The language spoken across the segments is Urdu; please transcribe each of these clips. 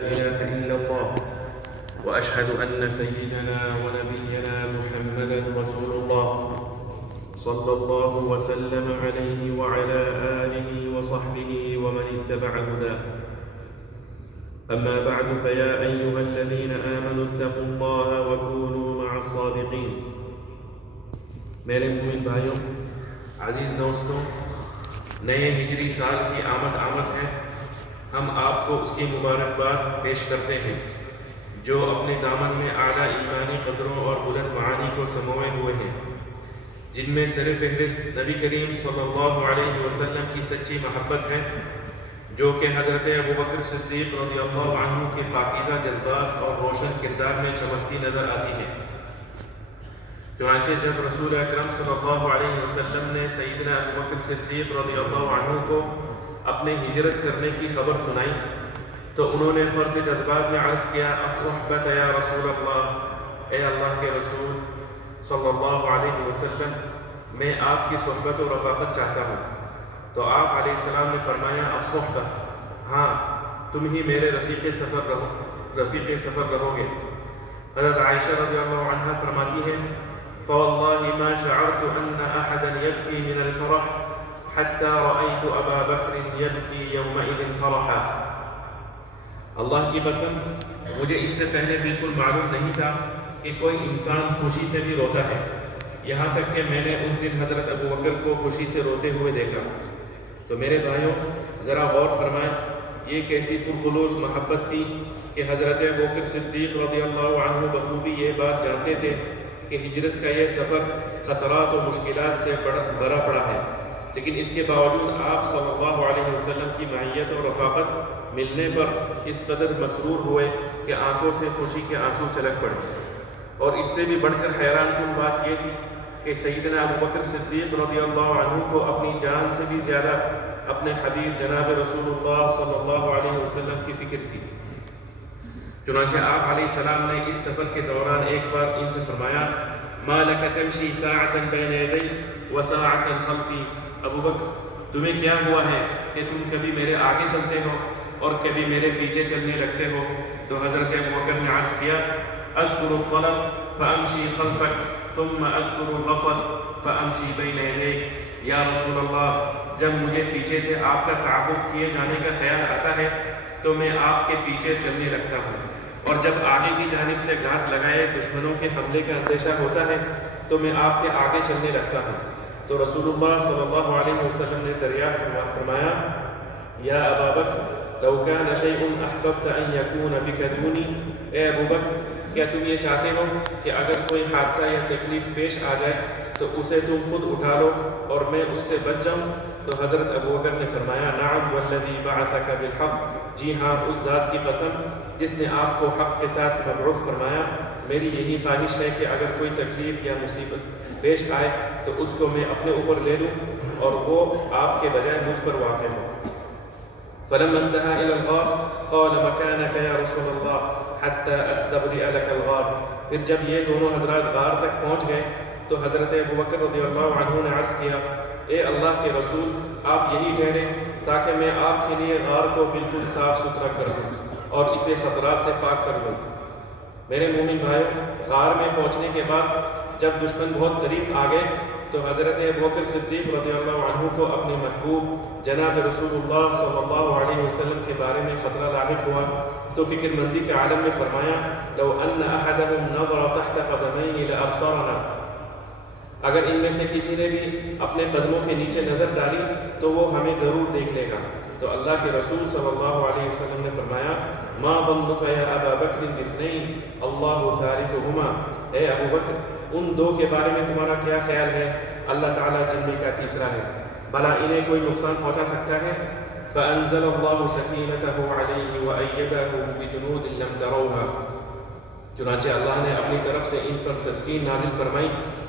إله إلا الله وأشهد أن سيدنا ونبينا محمدا رسول الله صلى الله وسلم عليه وعلى آله وصحبه ومن اتبع هداه. أما بعد فيا أيها الذين آمنوا اتقوا الله وكونوا مع الصادقين. میرے مومن بھائیوں، عزیز دوستوں، نئے ہجری سال کی آمد ہے۔ ہم آپ کو اس کی مبارکباد پیش کرتے ہیں جو اپنے دامن میں اعلیٰ ایمانی قدروں اور بلند معانی کو سموئے ہوئے ہیں، جن میں سر فہرست نبی کریم صلی اللہ علیہ وسلم کی سچی محبت ہے، جو کہ حضرت ابوبکر صدیق رضی اللہ عنہ کے پاکیزہ جذبات اور روشن کردار میں چمکتی نظر آتی ہے۔ چنانچہ جب رسول اکرم صلی اللہ علیہ وسلم نے سیدنا ابوبکر صدیق رضی اللہ عنہ کو اپنے ہجرت کرنے کی خبر سنائی تو انہوں نے فرط جذبات میں عرض کیا، الصحبۃ یا رسول اللہ، اے اللہ کے رسول صلی اللہ علیہ وسلم، میں آپ کی صحبت و رفاقت چاہتا ہوں۔ تو آپ علیہ السلام نے فرمایا، الصحبہ، ہاں تم ہی میرے رفیق سفر رہو گے۔ حضرت عائشہ رضی اللہ عنہ فرماتی ہیں، فواللہ ما شعرت ان احدا یبکی من الفرح حتی رأیت ابا بکر یبکی یومئذ فرحا۔ اللہ کی قسم، مجھے اس سے پہلے بالکل معلوم نہیں تھا کہ کوئی انسان خوشی سے بھی روتا ہے، یہاں تک کہ میں نے اس دن حضرت ابوبکر کو خوشی سے روتے ہوئے دیکھا۔ تو میرے بھائیوں، ذرا غور فرمائیں، یہ کیسی پرخلوص محبت تھی کہ حضرت ابوبکر صدیق رضی اللہ عنہ بخوبی یہ بات جانتے تھے کہ ہجرت کا یہ سفر خطرات و مشکلات سے بھرا پڑا ہے، لیکن اس کے باوجود آپ صلی اللہ علیہ وسلم کی معیت اور رفاقت ملنے پر اس قدر مسرور ہوئے کہ آنکھوں سے خوشی کے آنسو چھلک پڑے۔ اور اس سے بھی بڑھ کر حیران کن بات یہ تھی کہ سیدنا ابوبکر صدیق رضی اللہ عنہ کو اپنی جان سے بھی زیادہ اپنے حبیب جناب رسول اللہ صلی اللہ علیہ وسلم کی فکر تھی۔ چنانچہ آپ علیہ السلام نے اس سفر کے دوران ایک بار ان سے فرمایا، ما لک تمشی ساعۃ بین یدی وساعۃ خلفی، ابوبکر تمہیں کیا ہوا ہے کہ تم کبھی میرے آگے چلتے ہو اور کبھی میرے پیچھے چلنے لگتے ہو؟ تو حضرت ابوبکر نے عرض کیا، اذکر الطلب فامشی خلفک ثم اذکر الرصد فامشی بین یدیک۔ یا رسول اللہ، جب مجھے پیچھے سے آپ کا تعاقب کیے جانے کا خیال آتا ہے تو میں آپ کے پیچھے چلنے لگتا ہوں، اور جب آگے کی جانب سے گھات لگائے دشمنوں کے حملے کا اندیشہ ہوتا ہے تو میں آپ کے آگے چلنے لگتا ہوں۔ تو رسول اللہ صلی اللہ علیہ وسلم نے دریافت فرمایا، یا ابا بکر لو کان شیء احببت ان یکون بک دونی، اے ابو بکر کیا تم یہ چاہتے ہو کہ اگر کوئی حادثہ یا تکلیف پیش آ جائے تو اسے تم خود اٹھا لو اور میں اس سے بچ جاؤں؟ تو حضرت ابوبکر نے فرمایا، نعم والذی بعثک بالحق، جی ہاں اس ذات کی قسم جس نے آپ کو حق کے ساتھ مبعوث فرمایا، میری یہی خواہش ہے کہ اگر کوئی تکلیف یا مصیبت پیش آئے تو اس کو میں اپنے اوپر لے لوں اور وہ آپ کے بجائے مجھ پر واقع ہو۔ فلما انتهى الى الغار قال مكانك يا رسول الله حتى استبرئ لك الغار۔ پھر جب یہ دونوں حضرات غار تک پہنچ گئے تو حضرت ابوبکر رضی اللہ عنہ نے عرض کیا، اے اللہ کے رسول، آپ یہی ٹھہریں تاکہ میں آپ کے لیے غار کو بالکل صاف ستھرا کر دوں اور اسے خطرات سے پاک کر دوں۔ میرے مومن بھائیوں، غار میں پہنچنے کے بعد جب دشمن بہت قریب آ گئے تو حضرت ابوبکر صدیق رضی اللہ عنہ کو اپنے محبوب جناب رسول اللہ صلی اللہ علیہ وسلم کے بارے میں خطرہ لاحق ہوا تو فکر مندی کے عالم میں فرمایا، لو ان احدهم نظر تحت قدميه لابصرنا، اگر ان میں سے کسی نے بھی اپنے قدموں کے نیچے نظر ڈالی تو وہ ہمیں ضرور دیکھ لے گا۔ تو اللہ کے رسول صلی اللہ علیہ وسلم نے فرمایا، ما ظنک یا ابا بکر باثنین اللہ ثالثہما، اے ابو بکر ان دو کے بارے میں تمہارا کیا خیال ہے؟ اللہ تعالیٰ جن میں کا تیسرا ہے، بھلا انہیں کوئی نقصان پہنچا سکتا ہے؟ فانزل اللہ سکینتہ علیہ وایدہ بجنود لم تروها، چنانچہ اللہ نے اپنی طرف سے ان پر تسکین نازل فرمائی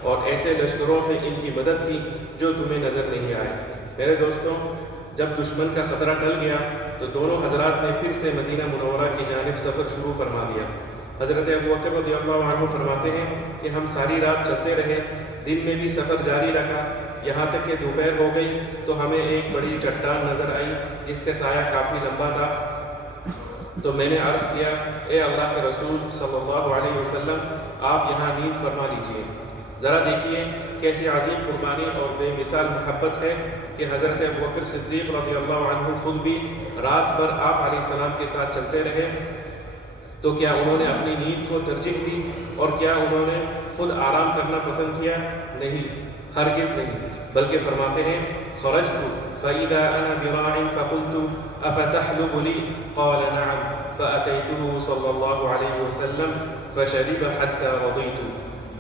اور ایسے لشکروں سے ان کی مدد کی جو تمہیں نظر نہیں آئے۔ میرے دوستوں، جب دشمن کا خطرہ ٹل گیا تو دونوں حضرات نے پھر سے مدینہ منورہ کی جانب سفر شروع فرما دیا۔ حضرت ابوبکر رضی اللہ عنہ فرماتے ہیں کہ ہم ساری رات چلتے رہے، دن میں بھی سفر جاری رکھا، یہاں تک کہ دوپہر ہو گئی تو ہمیں ایک بڑی چٹان نظر آئی جس کا سایہ کافی لمبا تھا تو میں نے عرض کیا اے اللہ کے رسول صلی اللہ علیہ وسلم آپ یہاں نیند فرما لیجئے۔ ذرا دیکھیے کیسی عظیم قربانی اور بے مثال محبت ہے کہ حضرت ابوبکر صدیق رضی اللہ عنہ خود بھی رات بھر آپ علیہ السلام کے ساتھ چلتے رہے، تو کیا انہوں نے اپنی نیند کو ترجیح دی اور کیا انہوں نے خود آرام کرنا پسند کیا؟ نہیں، ہرگز نہیں، بلکہ فرماتے ہیں خرجت فإذا أنا براع فقلت أفتحلب لي قال نعم فأتيته صلی اللہ علیہ وسلم فشرب حتى رضيت۔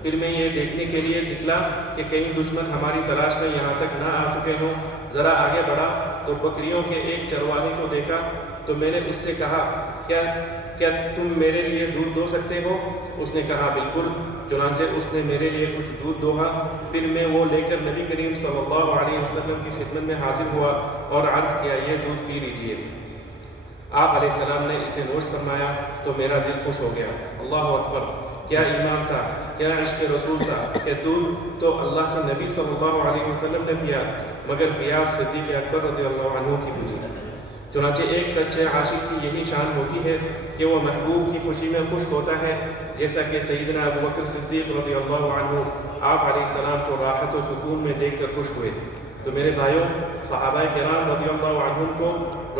پھر میں یہ دیکھنے کے لیے نکلا کہ کہیں دشمن ہماری تلاش میں یہاں تک نہ آ چکے ہوں۔ ذرا آگے بڑھا تو بکریوں کے ایک چرواہے کو دیکھا، تو میں نے اس سے کہا کیا تم میرے لیے دودھ دو سکتے ہو؟ اس نے کہا بالکل۔ چنانچہ اس نے میرے لیے کچھ دودھ دوہا، پھر میں وہ لے کر نبی کریم صلی اللہ علیہ وسلم کی خدمت میں حاضر ہوا اور عرض کیا یہ دودھ پی لیجئے۔ آپ علیہ السلام نے اسے نوش فرمایا تو میرا دل خوش ہو گیا۔ اللہ اکبر، کیا ایمان تھا، کیا عشق رسول تھا کہ دودھ تو اللہ کے نبی صلی اللہ علیہ وسلم نے پیا، مگر پیاس صدیق اکبر رضی اللہ عنہ کی بجھی۔ چنانچہ ایک سچے عاشق کی یہی شان ہوتی ہے کہ وہ محبوب کی خوشی میں خوش ہوتا ہے، جیسا کہ سیدنا ابوبکر صدیق رضی اللہ عنہ آپ علیہ السلام کو راحت و سکون میں دیکھ کر خوش ہوئے۔ تو میرے بھائیوں، صحابہ کرام رضی اللہ عنہم کو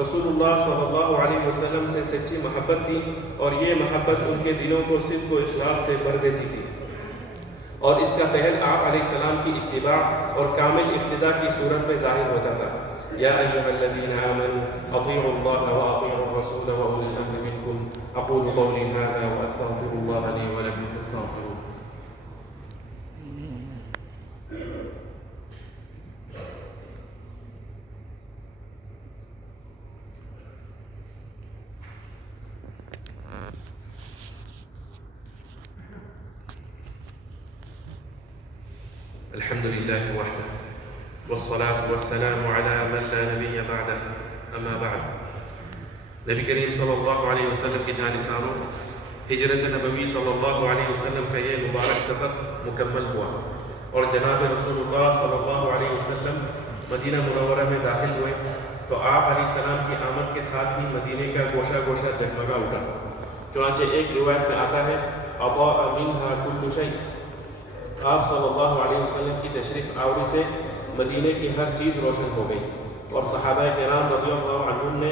رسول اللہ صلی اللہ علیہ وسلم سے سچی محبت تھی، اور یہ محبت ان کے دلوں کو صدق و اخلاص سے بھر دیتی تھی، اور اس کا پہل آپ علیہ السلام کی اتباع اور کامل اقتداء کی صورت میں ظاہر ہوتا تھا۔ یا ایھا الذین آمنوا اطیعوا اللہ واطیعوا الرسول واولی الامر منکم اقول قولی ھذا واستغفر اللہ لی ولکم فاستغفروہ۔ الحمد للہ وحدہ والصلاة والسلام علی من لا نبی بعدہ، اما بعد۔ نبی کریم صلی اللہ علیہ وسلم کی جانثاروں ہجرت نبوی صلی اللہ علیہ وسلم کا یہ مبارک سفر مکمل ہوا، اور جناب رسول اللہ صلی اللہ علیہ وسلم مدینہ منورہ میں داخل ہوئے تو آپ علیہ السلام کی آمد کے ساتھ ہی مدینے کا گوشہ گوشہ جگمگا اٹھا۔ چنانچہ ایک روایت میں آتا ہے اضاء منها كل شيء، آپ صلی اللہ علیہ وسلم کی تشریف آوری سے مدینے کی ہر چیز روشن ہو گئی، اور صحابہ کرام رضی اللہ عنہم نے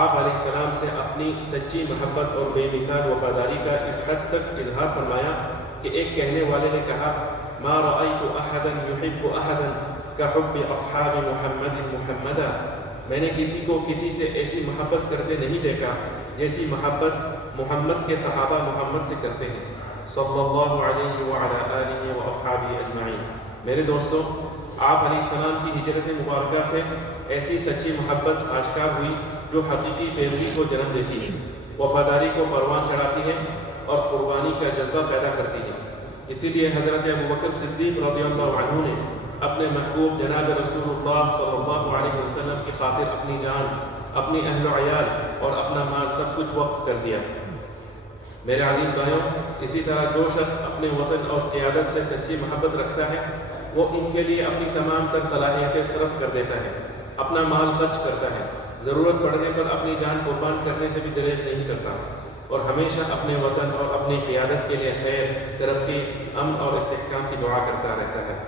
آپ علیہ السلام سے اپنی سچی محبت اور بے مثال وفاداری کا اس حد تک اظہار فرمایا کہ ایک کہنے والے نے کہا ما رأیت احدا يحب احدا كحب اصحاب محمد محمدا، میں نے کسی کو کسی سے ایسی محبت کرتے نہیں دیکھا جیسی محبت محمد کے صحابہ محمد سے کرتے ہیں، صلی اللہ علیہ وعلی آلہ واصحابہ اجمعین۔ میرے دوستوں، آپ علیہ السلام کی ہجرت مبارکہ سے ایسی سچی محبت آشکار ہوئی جو حقیقی پیروی کو جنم دیتی ہے، وفاداری کو پروان چڑھاتی ہے اور قربانی کا جذبہ پیدا کرتی ہے۔ اسی لیے حضرت ابوبکر صدیق رضی اللہ عنہ نے اپنے محبوب جناب رسول اللہ صلی اللہ علیہ وسلم کی خاطر اپنی جان، اپنی اہل و عیال اور اپنا مال سب کچھ وقف کر دیا۔ میرے عزیز بھائیوں، اسی طرح جو شخص اپنے وطن اور قیادت سے سچی محبت رکھتا ہے وہ ان کے لیے اپنی تمام تر صلاحیتیں صرف کر دیتا ہے، اپنا مال خرچ کرتا ہے، ضرورت پڑنے پر اپنی جان قربان کرنے سے بھی دریغ نہیں کرتا، اور ہمیشہ اپنے وطن اور اپنی قیادت کے لیے خیر، ترقی، امن اور استحکام کی دعا کرتا رہتا ہے۔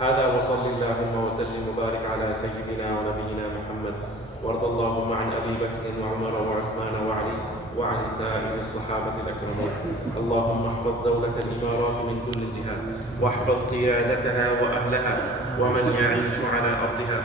هذا وصلی اللہم وسلم وبارک علی سیدنا ونبینا محمد، وارض اللہم عن ابی بکر وعمر وعثمان وعلی وعن سائر الصحابة الأكرمين۔ اللهم احفظ دولة الإمارات من كل الجهات، واحفظ قيادتها وأهلها ومن يعيش على أرضها۔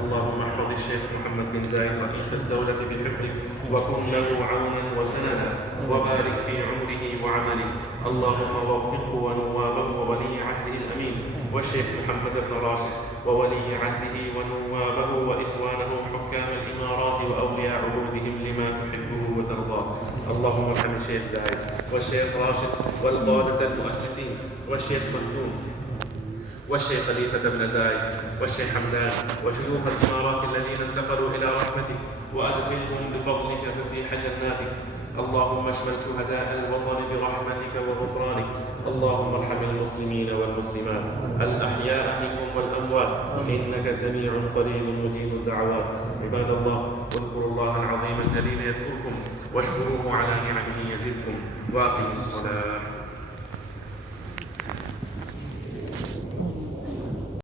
اللهم احفظ الشيخ محمد بن زايد رئيس الدولة بحفظك، وكن له عونا وسندا، وبارك في عمره وعمله۔ اللهم وفقه ونوابه وولي عهده الأمين، والشيخ محمد بن راشد وولي عهده ونوابه وإخوانه حكام الإمارات وأولياء عهودهم لما تحبه وترضاه۔ اللهم ارحم الشيخ زايد والشيخ راشد والقادة المؤسسين والشيخ مكتوم والشيخ خليفة بن زايد والشيخ حمدان وشيوخ الإمارات الذين انتقلوا إلى رحمتك، وأدخلهم بفضلك فسيح جناتك۔ اللهم اشمل شهداء الوطن برحمتك وغفرانك، اللهم ارحم المسلمين والمسلمات الأحياء منهم والأموات إنك سميع قريب مجيب الدعوات. عباد الله، اذكروا الله العظيم الجليل يذكركم، واشكروه على نعمه يزدكم، وأقم الصلاة.